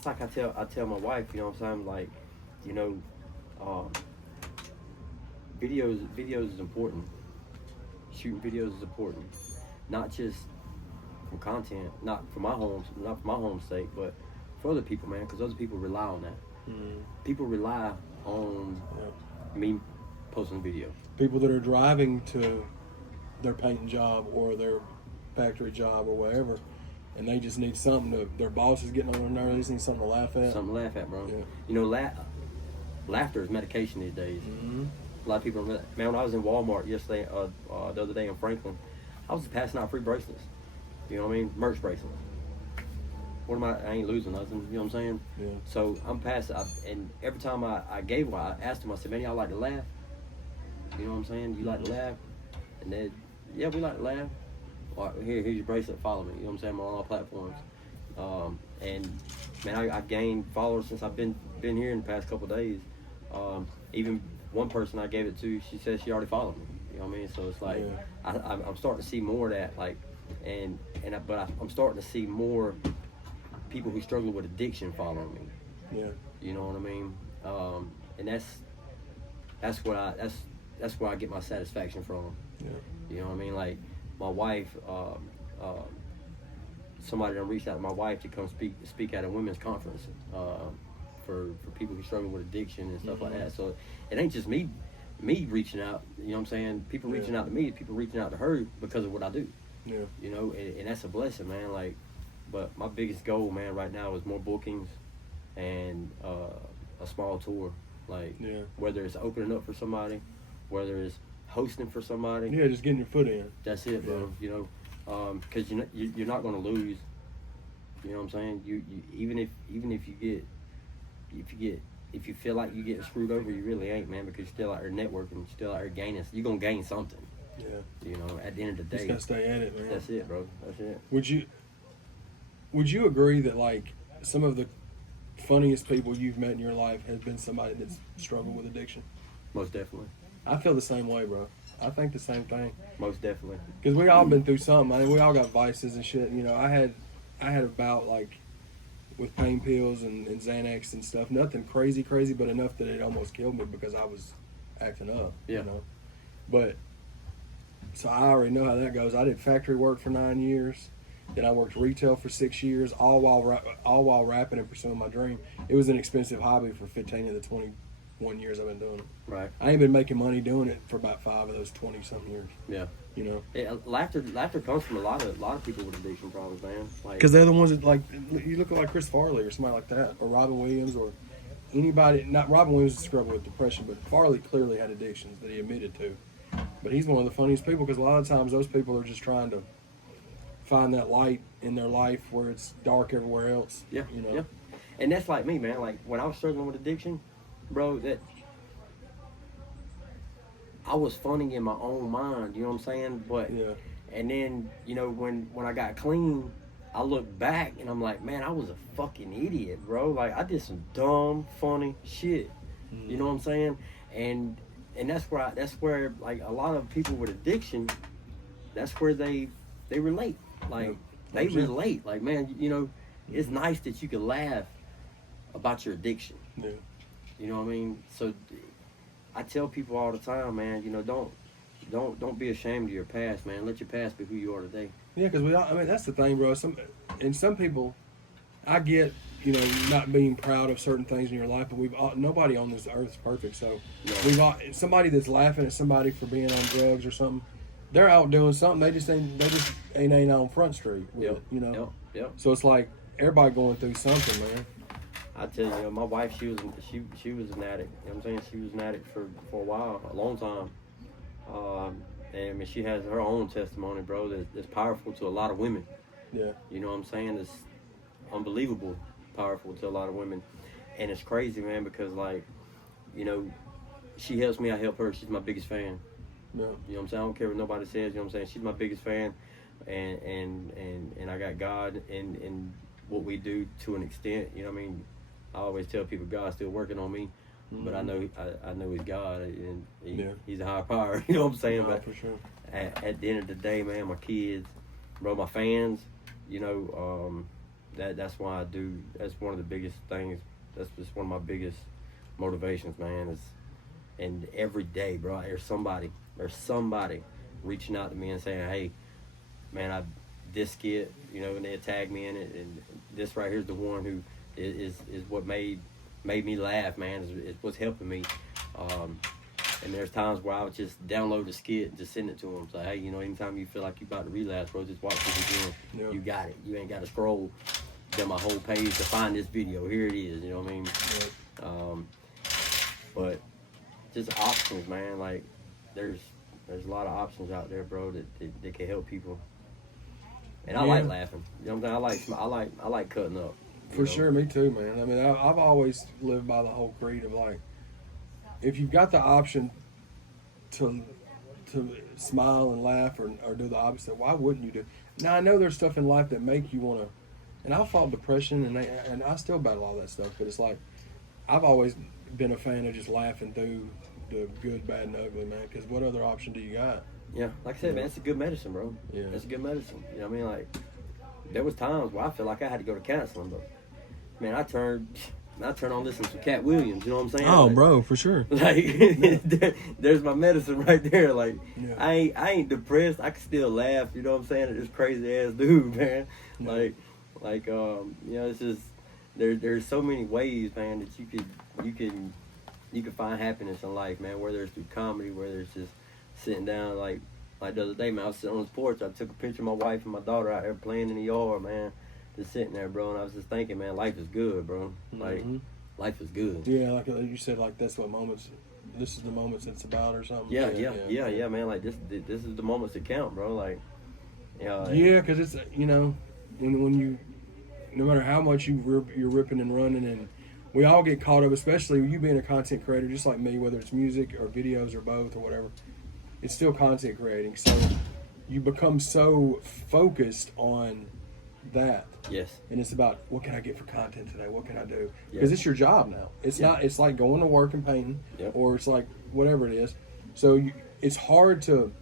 it's like I tell my wife, you know what I'm saying, like, you know, videos is important. Shooting videos is important, not just from content, not for my home's sake, but for other people, man, because other people rely on that. People rely on me posting a video. People that are driving to their painting job or their factory job or whatever, and they just need something to, their boss is getting on their nerves, they just need something to laugh at. Something to laugh at, bro. Yeah. You know, laughter is medication these days. A lot of people, man, when I was in Walmart yesterday, the other day in Franklin, I was passing out free bracelets. You know what I mean? Merch bracelets. What am I ain't losing nothing, you know what I'm saying? Yeah. So I'm passing, and every time I gave one, I asked them, I said, man, y'all like to laugh? You know what I'm saying? You like to laugh? And they, yeah, we like to laugh. Well, here's your bracelet, follow me, you know what I'm saying? I'm on all platforms. And man, I've gained followers since I've been here in the past couple of days. Even one person I gave it to, she said she already followed me. You know what I mean? So it's like, I'm starting to see more of that, like, but I'm starting to see more people who struggle with addiction following me. Yeah. You know what I mean? And that's where I get my satisfaction from. Yeah. You know what I mean? Like my wife, somebody done reached out to my wife to come speak at a women's conference for people who struggle with addiction and stuff like that. So it ain't just me reaching out. You know what I'm saying? People reaching out to me, people reaching out to her because of what I do. Yeah. You know, and that's a blessing, man. Like, but my biggest goal, man, right now is more bookings and a small tour. Like, whether it's opening up for somebody, whether it's hosting for somebody. Yeah, just getting your foot in. That's it, bro. You know, because you're not going to lose. You know what I'm saying? You even if you feel like you getting screwed over, you really ain't, man, because you're still out there networking, you're still out there gaining. You're gonna gain something. Yeah. You know, at the end of the day. Just gotta stay at it, man. That's it, bro. That's it. Would you agree that, like, some of the funniest people you've met in your life has been somebody that's struggled with addiction? Most definitely. I feel the same way, bro. I think the same thing. Most definitely. Because we all been through something. I mean, we all got vices and shit. You know, I had a bout, like, with pain pills and Xanax and stuff. Nothing crazy, but enough that it almost killed me because I was acting up. Yeah. You know? But, so I already know how that goes. I did factory work for 9 years. Then I worked retail for 6 years, all while rapping and pursuing my dream. It was an expensive hobby for 15 of the 21 years I've been doing it. Right. I ain't been making money doing it for about 5 of those 20-something years. Yeah. You know. Yeah, laughter comes from a lot of people with addiction problems, man. Because they're the ones that, like, you look at like Chris Farley or somebody like that, or Robin Williams, or anybody. Not Robin Williams struggled with depression, but Farley clearly had addictions that he admitted to. But he's one of the funniest people because a lot of times those people are just trying to find that light in their life where it's dark everywhere else. Yeah, you know. Yeah. And that's like me, man. Like when I was struggling with addiction, bro, that I was funny in my own mind. You know what I'm saying? But and then you know when I got clean, I look back and I'm like, man, I was a fucking idiot, bro. Like I did some dumb, funny shit. You know what I'm saying? And that's where like a lot of people with addiction, that's where they relate. Like they relate. Like, man, you know, it's nice that you can laugh about your addiction. Yeah. You know what I mean? So I tell people all the time, man, you know, don't be ashamed of your past, man. Let your past be who you are today. Yeah, because I mean, that's the thing, bro. Some people, I get, you know, not being proud of certain things in your life, but nobody on this earth is perfect. So somebody that's laughing at somebody for being on drugs or something, they're out doing something. They just ain't on Front Street with it, you know. Yep. So it's like everybody going through something, man. I tell you, my wife, she was an addict. You know what I'm saying? She was an addict for a while, a long time. And I mean, she has her own testimony, bro, that's powerful to a lot of women. Yeah. You know what I'm saying? It's unbelievable powerful to a lot of women. And it's crazy, man, because, like, you know, she helps me, I help her. She's my biggest fan. Yeah. You know what I'm saying? I don't care what nobody says, you know what I'm saying? She's my biggest fan. And I got God in what we do to an extent, you know what I mean? I always tell people God's still working on me, but I know He's God, and He's a higher power. You know what I'm saying? But for sure. At the end of the day, man, my kids, bro, my fans, you know, that's why I do. That's one of the biggest things. That's just one of my biggest motivations, man. Is and every day, bro, there's somebody reaching out to me and saying, "Hey, man, this kid, you know," and they tag me in it, and this right here's the one who is what made me laugh, man. Is what's helping me. And there's times where I would just download the skit and just send it to them. Say, hey, you know, anytime you feel like you're about to relapse, bro, just watch this again. Yep. You got it. You ain't got to scroll down my whole page to find this video. Here it is. You know what I mean? Yep. But just options, man. Like there's a lot of options out there, bro, that can help people. And I like laughing. You know what I'm saying? I like cutting up. For sure, me too, man. I mean, I've always lived by the whole creed of like, if you've got the option to smile and laugh or do the opposite, why wouldn't you do? Now I know there's stuff in life that make you want to, and I fought depression and I still battle all that stuff. But it's like I've always been a fan of just laughing through the good, bad, and ugly, man. Because what other option do you got? Yeah, like I said, man, it's a good medicine, bro. Yeah, it's a good medicine. You know what I mean? Like there was times where I felt like I had to go to counseling, but man, I turned on listening to Cat Williams, you know what I'm saying? Oh, like, bro, for sure. Like, there's my medicine right there. Like, yeah. I ain't depressed. I can still laugh, you know what I'm saying, at this crazy ass dude, man. Yeah. Like, you know, it's just there's so many ways, man, that you can find happiness in life, man. Whether it's through comedy, whether it's just sitting down, like the other day, man, I was sitting on this porch. I took a picture of my wife and my daughter out there playing in the yard, man. Just sitting there, bro, and I was just thinking, man, life is good, bro. Like, life is good. Yeah, like you said, like that's what moments. This is the moments it's about, or something. Yeah, man. Like this is the moments that count, bro. Like, yeah, because it's when you, no matter how much you're ripping and running, and we all get caught up, especially you being a content creator, just like me, whether it's music or videos or both or whatever. It's still content creating, so you become so focused on that. Yes. And it's about, what can I get for content today? What can I do? Because it's your job now. It's not. It's like going to work and painting, or it's like whatever it is. So it's hard to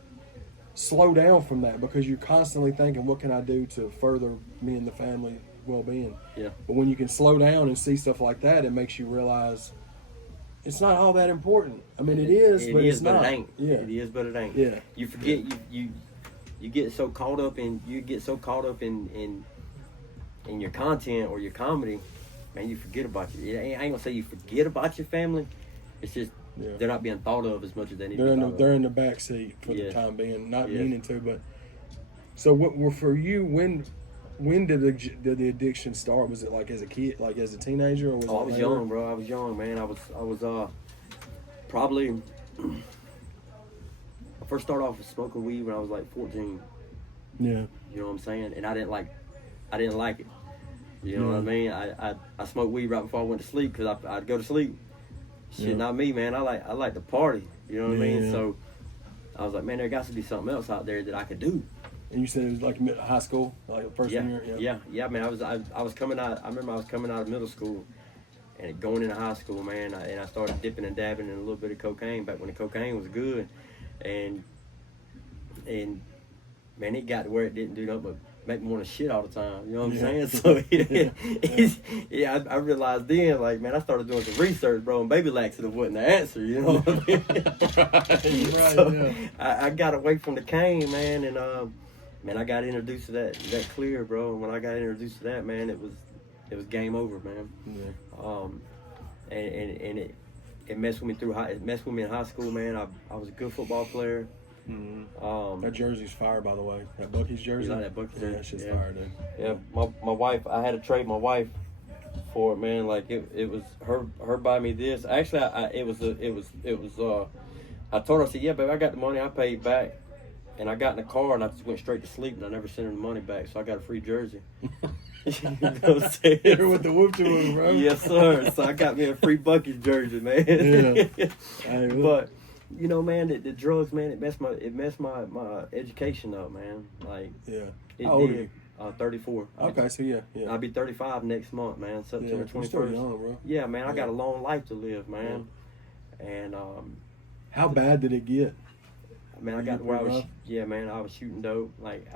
slow down from that because you're constantly thinking, what can I do to further me and the family well-being? Yeah. But when you can slow down and see stuff like that, it makes you realize it's not all that important. I mean, it is, but it's not. It ain't. Yeah. It is, but it ain't. Yeah. You forget. You get so caught up in your content or your comedy, man. You forget about I ain't gonna say you forget about your family. It's just they're not being thought of as much as they need to be thought of. They're in the back seat for the time being, not meaning to. But so, what were for you? When did the addiction start? Was it like as a kid, like as a teenager, or was it I was young, bro. I was young, man. I was probably. I first started off with smoking weed when I was like 14. Yeah. You know what I'm saying? And I didn't like it. You know what I mean? I smoked weed right before I went to sleep because I'd go to sleep. Shit, not me, man. I like to party. You know what I mean? Yeah. So I was like, man, there got to be something else out there that I could do. And you said it was like high school, like freshman year? Yeah, man. I was coming out. I remember I was coming out of middle school and going into high school, man. And I started dipping and dabbing in a little bit of cocaine back when the cocaine was good. And man, it got to where it didn't do nothing but make me want to shit all the time. You know what I'm saying? So I realized then, like, man, I started doing some research, bro, and baby laxative wasn't the answer. You know what I mean? Right. So I got away from the cane, man, and man, I got introduced to that clear, bro. And when I got introduced to that, man, it was game over, man. Yeah. And it messed with me it messed with me in high school, man. I was a good football player. Mm-hmm. That jersey's fire, by the way. That Bucky's jersey. You like that Bucky's jersey? Yeah, that shit's fire, dude. Yeah, my wife. I had to trade my wife for it, man. Like it was her buy me this. Actually, it was. I told her, I said, yeah, babe, I got the money. I paid back, and I got in the car and I just went straight to sleep and I never sent her the money back. So I got a free jersey. You know what I'm saying? Hit her with the whoop to her, bro. Yes, sir. So I got me a free Bucky's jersey, man. Yeah. But you know, man, the drugs, man, it messed my education up, man. Like, How old are you? 34. Okay, so yeah. I'll be 35 next month, man. September 21st. You're still young, bro. Yeah, man, I got a long life to live, man. And how bad did it get? Man, I got where I was. Yeah, man, I was shooting dope. Like,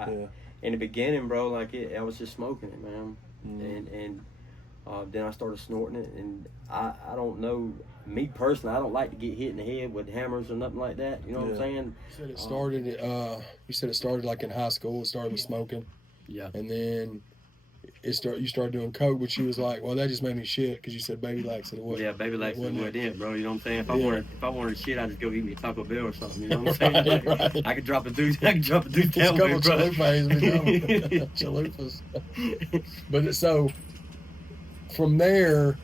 in the beginning, bro, like I was just smoking it, man. and then I started snorting it, and I don't know, me personally, I don't like to get hit in the head with hammers or nothing like that. You know what I'm saying? You said it started. You said it started like in high school. It started with smoking. Yeah. And then you started doing coke, but she was like, "Well, that just made me shit," because you said baby laxative. It wasn't. Yeah, baby laxative wasn't it, bro. You know what I'm saying? If I wanted shit, I'd just go eat me a Taco Bell or something. You know what I'm saying? Right. I could drop a deuce. I could drop a deuce Just a down couple with it, bro. chalupas. Chalupas. But so from there,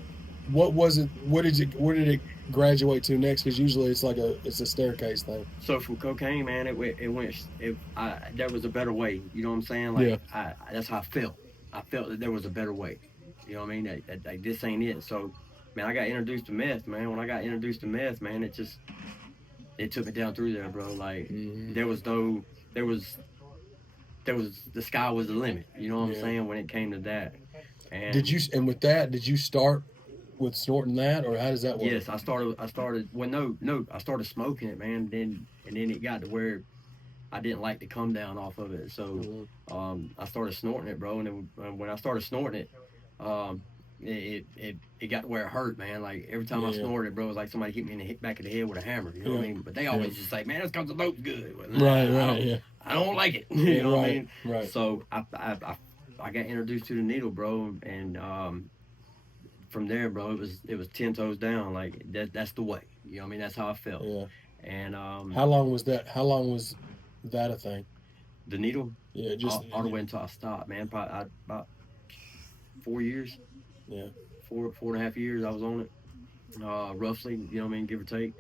what was it? Where did it graduate to next? Because usually it's a staircase thing. So from cocaine, man, there was a better way. You know what I'm saying? Like, that's how I felt. I felt that there was a better way. You know what I mean? That this ain't it. So, man, I got introduced to meth, man. When I got introduced to meth, man, it took me down through there, bro. Like, there was the sky was the limit. You know what I'm saying? When it came to that. And did you start with snorting that, or how does that work? Yes, I started. Well, no, I started smoking it, man. Then it got to where I didn't like the come down off of it. So, I started snorting it, bro. And then, when I started snorting it, it got to where it hurt, man. Like, every time I snorted, bro, it was like somebody hit me in the back of the head with a hammer. You know what I mean? But they always just like, man, that's because the dope's good. I don't like it. You know what I mean? Right. So I got introduced to the needle, bro, and from there, bro, it was 10 toes down. Like, that's the way. You know what I mean? That's how I felt. Yeah. And how long was that? How long was that a thing? The needle? Yeah, just all the way until I stopped, man. Probably about 4 years. Yeah. 4.5 years I was on it, roughly. You know what I mean, give or take.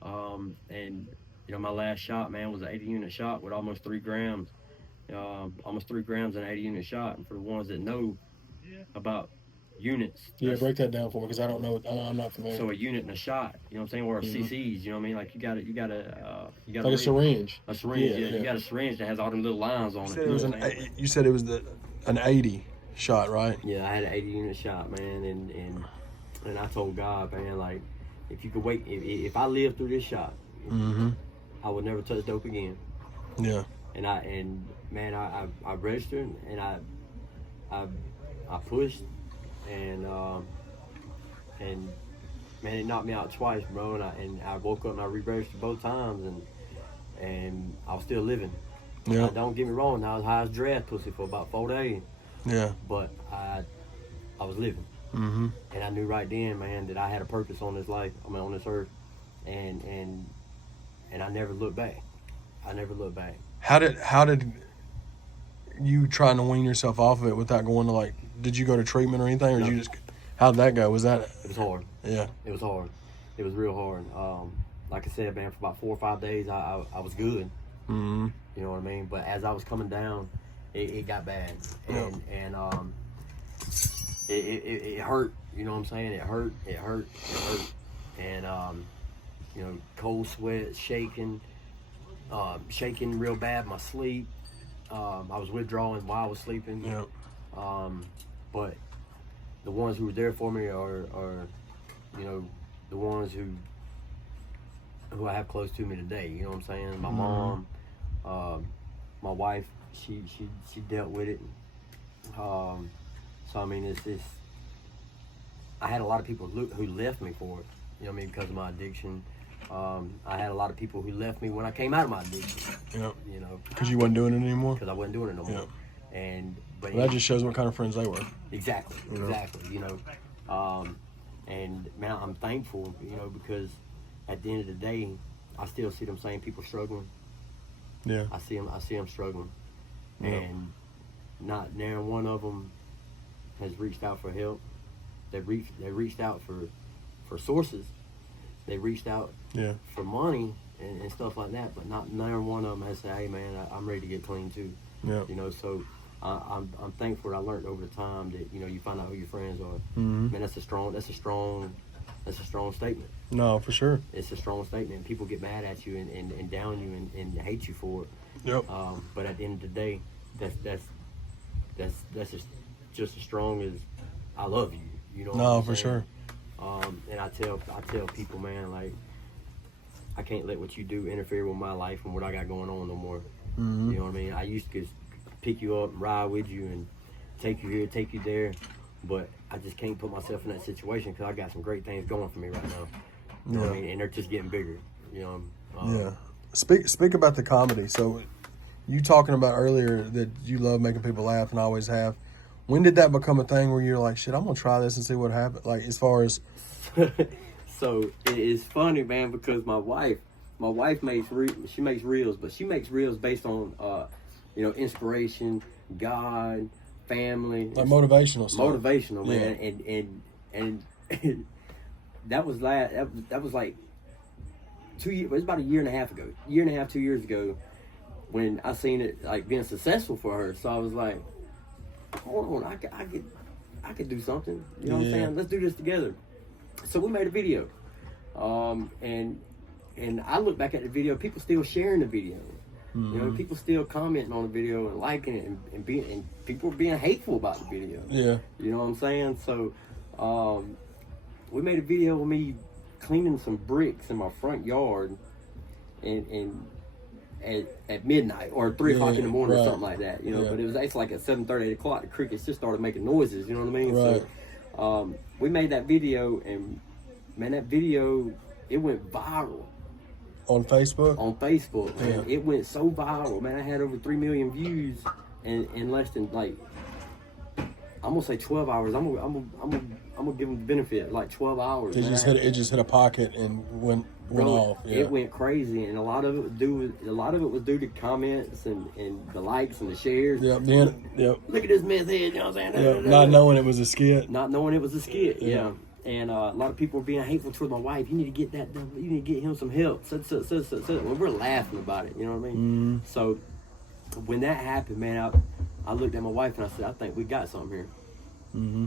And you know, my last shot, man, was an 80-unit shot with almost 3 grams. Almost 3 grams in an 80-unit shot. And for the ones that know about units. Yeah, break that down for me, because I don't know. I'm not familiar. So a unit and a shot, you know what I'm saying, or a CCs, you know what I mean? Like, you got like a syringe. A syringe, yeah. You got a syringe that has all them little lines on it. You said it was an 80 shot, right? Yeah, I had an 80-unit shot, man, and I told God, man, like, if you could wait, if I live through this shot, I would never touch dope again. Yeah. And man, I registered, and I pushed. And man, it knocked me out twice, bro. And I woke up and I re-registered both times, and I was still living. Yeah. Don't get me wrong, I was high as draft pussy for about 4 days. Yeah. But I was living. And I knew right then, man, that I had a purpose on this life. I mean, on this earth, and I never looked back. I never looked back. How did you trying to wean yourself off of it without going to, like, did you go to treatment or anything, or did you just, how'd that go? Was that? It was hard. Yeah. It was hard. It was real hard. Like I said, man, for about 4 or 5 days, I was good. You know what I mean? But as I was coming down, it got bad, and it hurt. You know what I'm saying? It hurt. And you know, cold sweat, shaking real bad in my sleep. I was withdrawing while I was sleeping. Yeah. But the ones who were there for me are you know, the ones who I have close to me today. You know what I'm saying? My mom, my wife, she dealt with it. So I mean, it's I had a lot of people who left me for it. You know what I mean? Because of my addiction. I had a lot of people who left me when I came out of my addiction. Yeah. You know, because you wasn't doing it anymore. Because I wasn't doing it no more. But that just shows what kind of friends they were. Exactly. You know, and man, I'm thankful. You know, because at the end of the day, I still see them same people struggling. Yeah. I see them struggling, and not near one of them has reached out for help. They reached out for sources. They reached out for money and stuff like that, but not never one of them has said, "Hey man, I'm ready to get clean too." Yeah. You know, so I'm thankful. I learned over the time that, you know, you find out who your friends are. Man, that's a strong statement. No, for sure. It's a strong statement. People get mad at you and down you and hate you for it. Yep. But at the end of the day, that's just as strong as I love you. You know. No, for sure. And I tell people, man, like, I can't let what you do interfere with my life and what I got going on no more. You know what I mean? I used to pick you up and ride with you take you here, take you there, but I just can't put myself in that situation because I got some great things going for me right now. You know what I mean? And they're just getting bigger. You know. Yeah. Speak about the comedy. So, you talking about earlier that you love making people laugh and always have. When did that become a thing where you're like, shit, I'm gonna try this and see what happens? Like, as far as so it is funny, man, because my wife makes reels, but she makes reels based on inspiration, God, family, like motivational stuff. Motivational, man, and that was like 2 years. It was about a year and a half, 2 years ago, when I seen it like being successful for her. So I was like, hold on, I could do something. You know what I'm saying? Let's do this together. So we made a video, and I look back at the video. People still sharing the video. Mm-hmm. You know, people still commenting on the video and liking it, and people being hateful about the video. Yeah. You know what I'm saying? So, we made a video of me cleaning some bricks in my front yard, and at midnight or 3 o'clock in the morning or something like that. You know, but it's like at 7:30, 8 o'clock. The crickets just started making noises. You know what I mean? Right. So, we made that video, and man, that video, it went viral. On Facebook? On Facebook, man. It went so viral, man. I had over 3 million views in less than, like, I'm gonna say 12 hours. I'm gonna give them the benefit, like 12 hours. It just hit a pocket and went off. Yeah. It went crazy, and a lot of it was due to comments and the likes and the shares. Yep. Look at this meth head, you know what I'm saying? Yep. Not knowing it was a skit. Not knowing it was a skit. Yeah. And a lot of people were being hateful towards my wife. You need to get that done. You need to get him some help. Well, we're laughing about it. You know what I mean? Mm-hmm. So when that happened, man, I looked at my wife and I said, I think we got something here. Mm-hmm.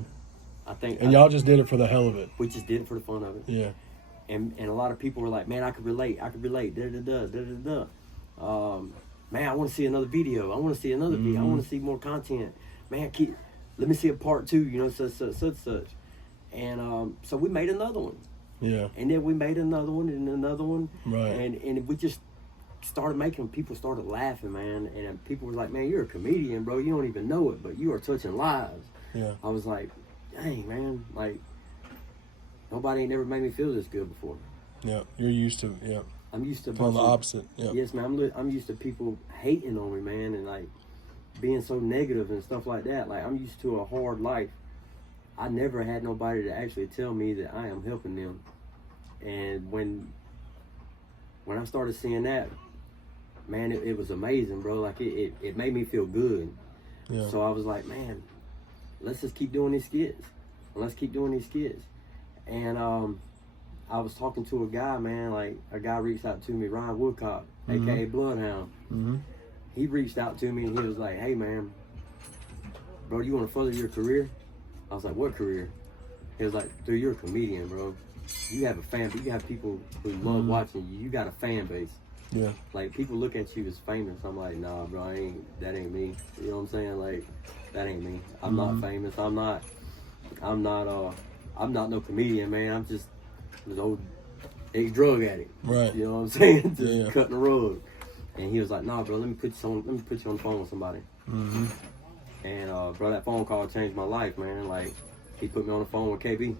And y'all just did it for the hell of it. We just did it for the fun of it. Yeah. And a lot of people were like, man, I could relate. Da da da. Man, I want to see another video. I want to see another video. I want to see more content. Man, let me see a part 2. You know, such. And so we made another one. Yeah. And then we made another one and another one. Right. And we just started making them. People started laughing, man. And people were like, man, you're a comedian, bro. You don't even know it, but you are touching lives. Yeah. I was like, dang, man. Like, nobody ain't ever made me feel this good before. Yeah. You're used to, I'm used to feeling the opposite. Yeah. Yes, man. I'm used to people hating on me, man, and like being so negative and stuff like that. Like, I'm used to a hard life. I never had nobody to actually tell me that I am helping them. And when I started seeing that, man, it was amazing, bro. Like, it made me feel good. Yeah. So I was like, man, let's just keep doing these skits. And I was talking to a guy, man, like a guy reached out to me, Ryan Woodcock, aka Bloodhound. Mm-hmm. He reached out to me and he was like, hey, man, bro, you want to further your career? I was like, what career? He was like, dude, you're a comedian, bro. You have a fan, but you have people who love watching you. You got a fan base. Yeah. Like, people look at you as famous. I'm like, nah, bro, that ain't me. You know what I'm saying? Like, that ain't me. I'm not famous. I'm not no comedian, man. I'm just this old ex-drug addict. Right. You know what I'm saying? Just cutting the rug. And he was like, nah, bro, let me put you on the phone with somebody. Mm-hmm. And bro, that phone call changed my life, man. Like, he put me on the phone with KB.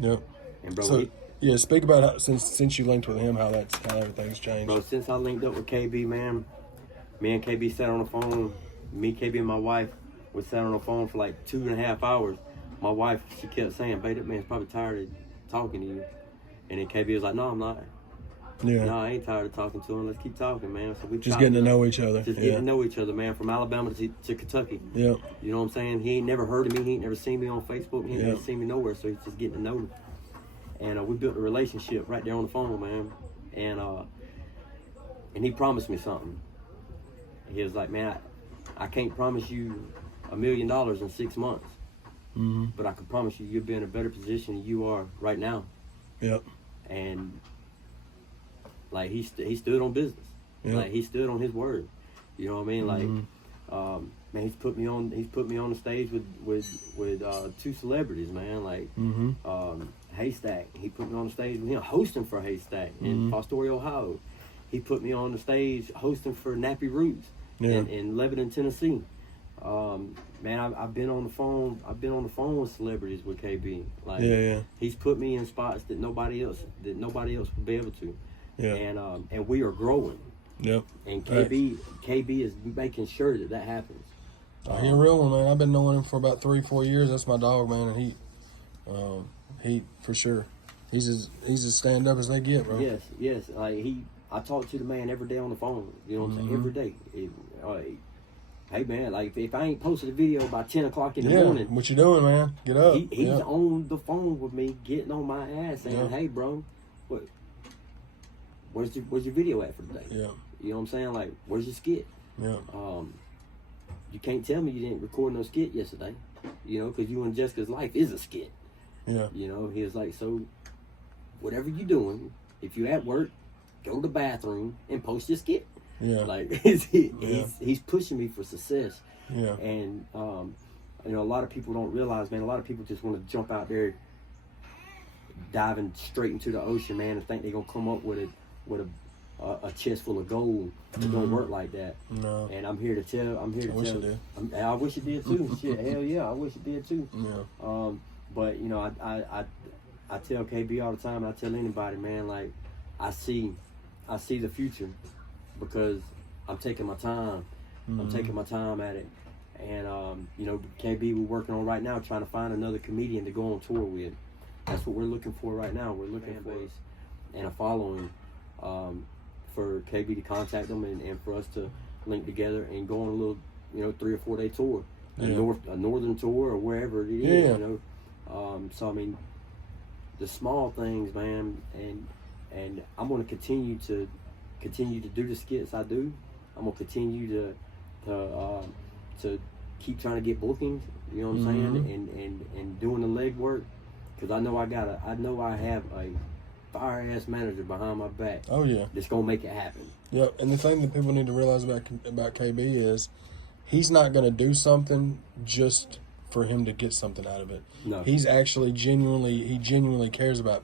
Yep. And bro, so, speak about how, since you linked with him, how everything's changed. Bro, since I linked up with KB, man, me and KB sat on the phone. Me, KB, and my wife, we sat on the phone for like 2.5 hours. My wife, she kept saying, babe, that man's probably tired of talking to you. And then KB was like, no, I'm not. Yeah. No, I ain't tired of talking to him. Let's keep talking, man. So we just getting to know each other. Just getting to know each other, man. From Alabama to Kentucky. Yep. You know what I'm saying? He ain't never heard of me. He ain't never seen me on Facebook. He ain't never seen me nowhere. So he's just getting to know me. And we built a relationship right there on the phone, man. And he promised me something. He was like, man, I can't promise you $1 million in 6 months. Mm-hmm. But I can promise you you'll be in a better position than you are right now. Yep. And like he stood on business. Yep. Like he stood on his word. You know what I mean? Like, man, he's put me on the stage with 2 celebrities, man. Like, Haystack. He put me on the stage with him hosting for Haystack in Fostoria, Ohio. He put me on the stage hosting for Nappy Roots in Lebanon, Tennessee. Man, I've been on the phone. I've been on the phone with celebrities with KB. Like, Yeah. he's put me in spots that nobody else would be able to. Yeah. And we are growing. Yep. And KB is making sure that happens. He a real one, man. I've been knowing him for about 3-4 years. That's my dog, man, and he for sure. He's as stand up as they get, bro. Yes. Like, I talk to the man every day on the phone. You know what I'm saying? Every day. Hey man, like if I ain't posted a video by 10 o'clock in the morning, what you doing, man? Get up. He's on the phone with me, getting on my ass, saying, "Hey, bro, where's your video at for today? Yeah. You know what I'm saying? Like, where's your skit? Yeah. You can't tell me you didn't record no skit yesterday, you know, because you and Jessica's life is a skit. Yeah. You know, he was like, so whatever you doing, if you at work, go to the bathroom and post your skit. Yeah. Like he's pushing me for success. Yeah. And you know, a lot of people don't realize, man. A lot of people just want to jump out there, diving straight into the ocean, man, and think they're gonna come up with a chest full of gold. It don't work like that. No. And I'm here to tell. I wish it did. I wish it did too. Shit, hell yeah, I wish it did too. Yeah. But you know, I tell KB all the time. I tell anybody, man, like I see the future. Because I'm taking my time. I'm taking my time at it. And, you know, KB, we're working on right now trying to find another comedian to go on tour with. That's what we're looking for right now. We're looking for and a following for KB to contact them and for us to link together and go on a little, you know, 3 or 4 day tour. A northern tour or wherever it is, you know. So, I mean, the small things, man, and I'm going to continue to do the skits I do. I'm gonna continue to keep trying to get bookings. You know what I'm saying? And doing the legwork, because I know I have a fire ass manager behind my back. Oh yeah. That's gonna make it happen. Yep. And the thing that people need to realize about KB is, he's not gonna do something just for him to get something out of it. No. He's actually genuinely cares about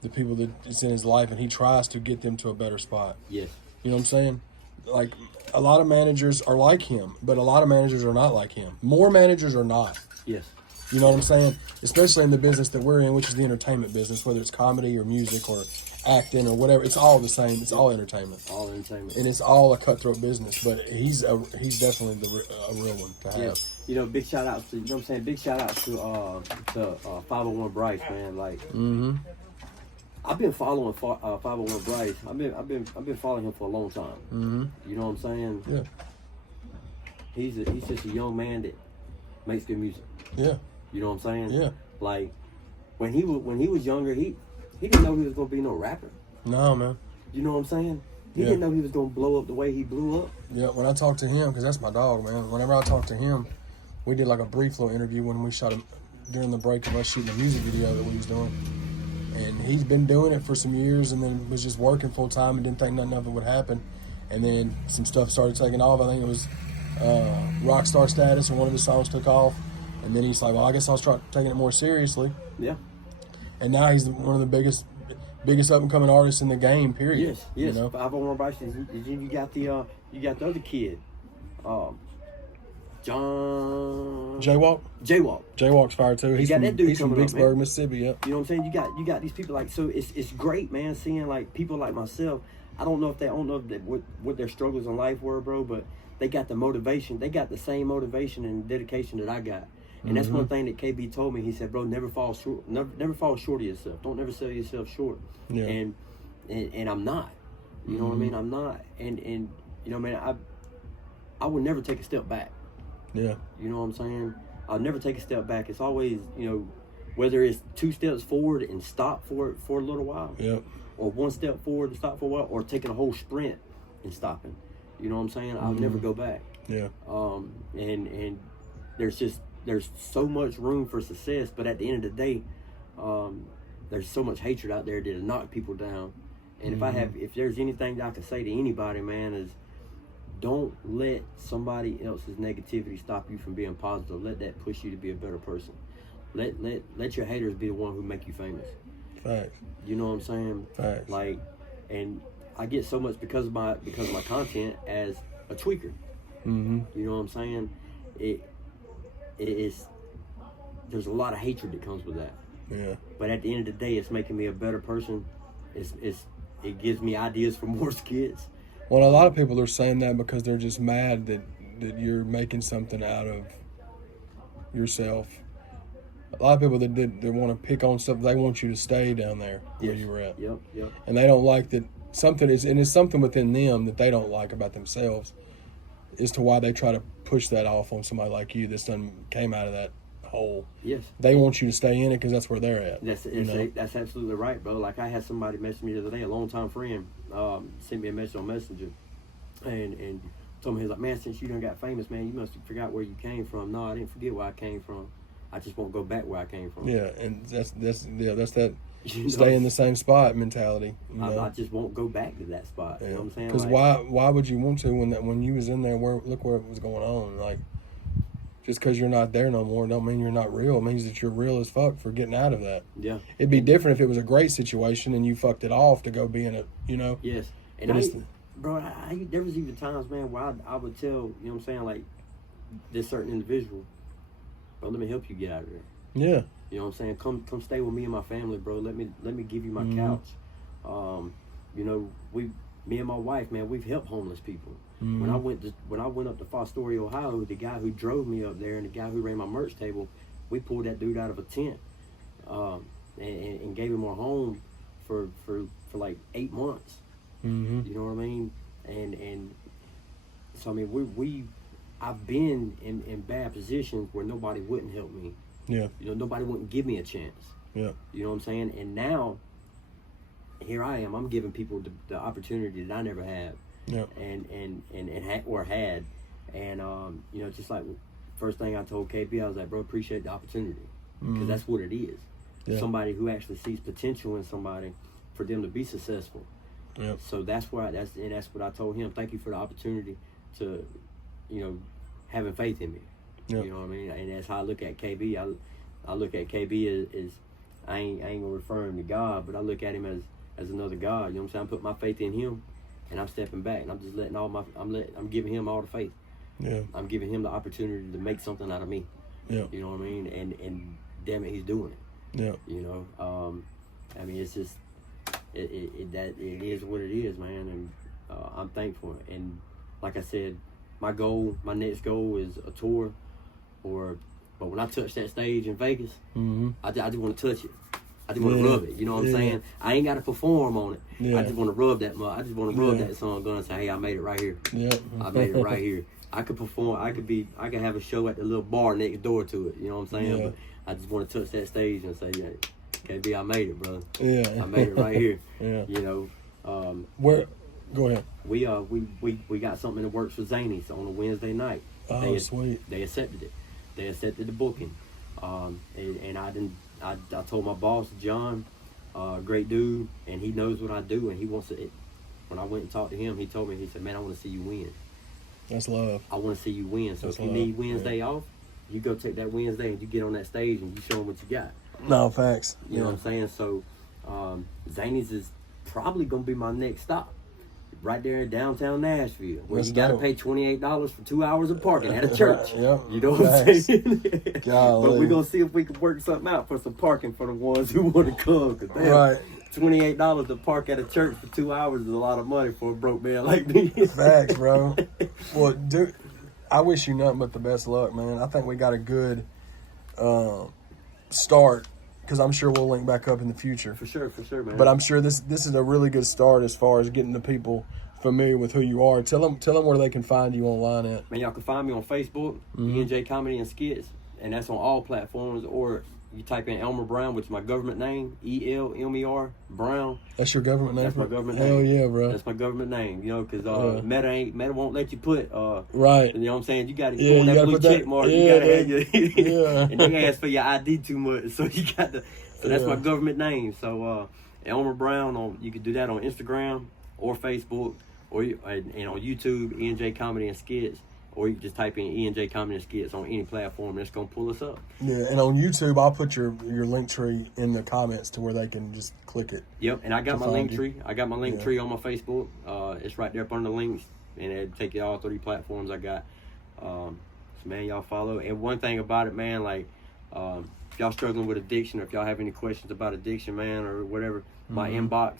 the people that's in his life, and he tries to get them to a better spot. Yes. You know what I'm saying? Like, a lot of managers are like him, but a lot of managers are not like him. More managers are not. Yes. You know what I'm saying? Especially in the business that we're in, which is the entertainment business, whether it's comedy or music or acting or whatever. It's all the same. It's all entertainment. All entertainment. And it's all a cutthroat business, but he's definitely a real one to have. Yeah. You know, big shout out to, you know what I'm saying? Big shout out to 501 Bryce, man. Like, I've been following 501 Bryce. I've been following him for a long time. You know what I'm saying? Yeah. He's just a young man that makes good music. Yeah. You know what I'm saying? Yeah. Like, when he was younger, he didn't know he was gonna be no rapper. No, man. You know what I'm saying? He didn't know he was gonna blow up the way he blew up. Yeah. When I talked to him, because that's my dog, man. Whenever I talked to him, we did like a brief little interview when we shot him during the break of us shooting a music video that we was doing. And he's been doing it for some years, and then was just working full time and didn't think nothing of it would happen. And then some stuff started taking off. I think it was rock star status, and one of his songs took off. And then he's like, well, I guess I'll start taking it more seriously. Yeah. And now he's one of the biggest up and coming artists in the game. Period. Yes. You know? 501 Bryce. You got the other kid, John. Jaywalk. Jaywalk's fire too. He's got that dude from coming up, Vicksburg, man. Mississippi. Yep. You know what I'm saying? You got these people like, so it's great, man, seeing like people like myself. I don't know what their struggles in life were, bro, but they got the motivation. They got the same motivation and dedication that I got. And that's one thing that KB told me. He said, bro, never fall short of yourself. Don't never sell yourself short. Yeah. And I'm not. You know what I mean? I'm not. And you know, man, I would never take a step back. Yeah. You know what I'm saying? I'll never take a step back. It's always, you know, whether it's 2 steps forward and stop for a little while. Yep. Or 1 step forward and stop for a while, or taking a whole sprint and stopping. You know what I'm saying? I'll never go back. Yeah. And there's so much room for success, but at the end of the day, there's so much hatred out there that'll knock people down. And if there's anything that I can say to anybody, man, is don't let somebody else's negativity stop you from being positive. Let that push you to be a better person. Let your haters be the one who make you famous. Facts. You know what I'm saying? Facts. Like, and I get so much because of my content as a tweaker. You know what I'm saying? it is. There's a lot of hatred that comes with that. Yeah. But at the end of the day, it's making me a better person. It gives me ideas for more skits. Well, a lot of people are saying that because they're just mad that you're making something out of yourself. A lot of people that want to pick on stuff, they want you to stay down there where you were at. Yep. And they don't like that something is, and it's something within them that they don't like about themselves, as to why they try to push that off on somebody like you that's came out of that hole. Yes. They want you to stay in it because that's where they're at. That's absolutely right, bro. Like, I had somebody message me the other day, a longtime friend, sent me a message on Messenger, and told me, he was like, man, since you done got famous, man, you must have forgot where you came from. No, I didn't forget where I came from. I just won't go back where I came from. Yeah, and that's that stay in the same spot mentality. You know? I just won't go back to that spot. You know what I'm saying? Because why would you want to when you was in there? Look where it was going on. Like, just because you're not there no more don't mean you're not real. It means that you're real as fuck for getting out of that. Yeah. It'd be different if it was a great situation and you fucked it off to go be in it. You know. Yes. And there was even times, man, where I would tell, you know what I'm saying, like, this certain individual, bro, let me help you get out of there. Yeah. You know what I'm saying? Come stay with me and my family, bro. Let me give you my couch. You know, me and my wife, man, we've helped homeless people. When I went up to Fostoria, Ohio, the guy who drove me up there and the guy who ran my merch table, we pulled that dude out of a tent, and gave him a home for like 8 months. Mm-hmm. You know what I mean? And so I mean I've been in bad positions where nobody wouldn't help me. Yeah. You know, nobody wouldn't give me a chance. Yeah. You know what I'm saying? And now, here I am. I'm giving people the opportunity that I never had. Yeah. And had. And you know, just like first thing I told KP, I was like, bro, appreciate the opportunity, because that's what it is. Yeah. Somebody who actually sees potential in somebody for them to be successful. Yeah. So that's what I told him. Thank you for the opportunity to, you know, having faith in me. Yep. You know what I mean? And that's how I look at KB. I look at KB as I ain't gonna refer him to God, but I look at him as another God. You know what I'm saying? I'm putting my faith in him, and I'm stepping back, and I'm just letting I'm giving him all the faith. Yeah. I'm giving him the opportunity to make something out of me. Yeah. You know what I mean? And damn it, he's doing it. Yeah. You know, I mean, it's just it is what it is, man, and I'm thankful. And like I said, my next goal is a tour. But when I touch that stage in Vegas, I just want to touch it. I just want to rub it. You know what I'm saying? I ain't got to perform on it. Yeah. I just want to rub that. I just want to rub that song gun and say, hey, I made it right here. Yeah. I made it right here. I could perform. I could have a show at the little bar next door to it. You know what I'm saying? Yeah. But I just want to touch that stage and say, yeah, KB, I made it, brother. Yeah. I made it right here. Yeah. You know. Where? Go ahead. We got something in the works with Zanies on a Wednesday night. Oh, sweet. They accepted it. They accepted the booking, and I told my boss, John, great dude, and he knows what I do, and he wants it. When I went and talked to him, he told me, he said, man, I want to see you win. That's love. I want to see you win. So if you need Wednesday off, you go take that Wednesday and you get on that stage and you show them what you got. No, facts. You know what I'm saying? So Zanies is probably going to be my next stop. Right there in downtown Nashville, where you got to pay $28 for 2 hours of parking at a church. Yep. You know what I'm saying? But Golly. we're going to see if we can work something out for some parking for the ones who want to come. Cause Right. $28 to park at a church for 2 hours is a lot of money for a broke man like me. Facts, bro. Well, dude, I wish you nothing but the best luck, man. I think we got a good start, because I'm sure we'll link back up in the future. For sure, man. But I'm sure this is a really good start as far as getting the people familiar with who you are. Tell them where they can find you online at. Man, y'all can find me on Facebook, ENJ Comedy and Skits, and that's on all platforms. Or you type in Elmer Brown, which is my government name, ELMER Brown. That's your government name? That's my government name. Hell yeah, bro. That's my government name. You know, because Meta won't let you put right. You know what I'm saying? You got to put that blue check mark. You got to have your and they ask for your ID too much, so you got to. So that's my government name. So Elmer Brown, you can do that on Instagram or Facebook, or and on YouTube, ENJ Comedy and Skits, or you can just type in ENJ Comedy and Skits on any platform, and it's gonna pull us up. Yeah, and on YouTube, I'll put your link tree in the comments to where they can just click it. Yep, and I got my link tree. I got my link tree on my Facebook. It's right there up under the links, and it'll take you all 3 platforms I got. So, man, y'all follow. And one thing about it, man, like, if y'all struggling with addiction, or if y'all have any questions about addiction, man, or whatever, my inbox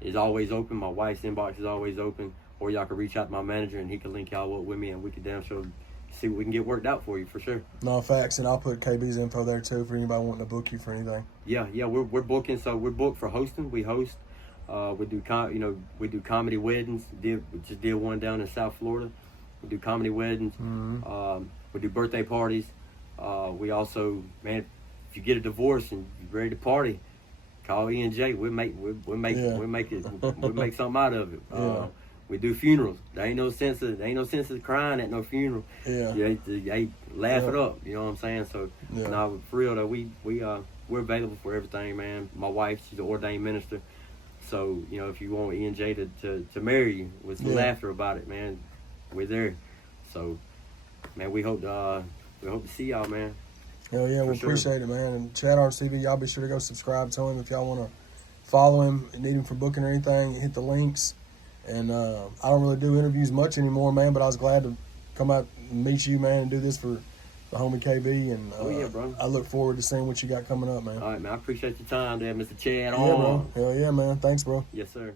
is always open. My wife's inbox is always open. Or y'all can reach out to my manager, and he can link y'all up with me, and we can damn sure see what we can get worked out for you, for sure. No, facts, and I'll put KB's info there, too, for anybody wanting to book you for anything. Yeah, we're booking. So we're booked for hosting. We host. We do comedy weddings. We just did one down in South Florida. We do comedy weddings. We do birthday parties. We also, man, if you get a divorce and you're ready to party, call E&J. We'll make something out of it. Yeah. We do funerals. There ain't no sense of crying at no funeral. Yeah. You laugh it up. You know what I'm saying? So, Yeah. no, for real though, we're available for everything, man. My wife, she's an ordained minister. So, you know, if you want E&J to marry you with some laughter about it, man, we're there. So, man, we hope to see y'all, man. Hell yeah, we sure. appreciate it, man. And ChadArmesTV, y'all be sure to go subscribe to him if y'all want to follow him, need him for booking or anything. Hit the links. And I don't really do interviews much anymore, man, but I was glad to come out and meet you, man, and do this for the homie KB. And yeah, bro. I look forward to seeing what you got coming up, man. All right, man. I appreciate your time there, Mr. Chad. Yeah, bro. Hell yeah, man. Thanks, bro. Yes, sir.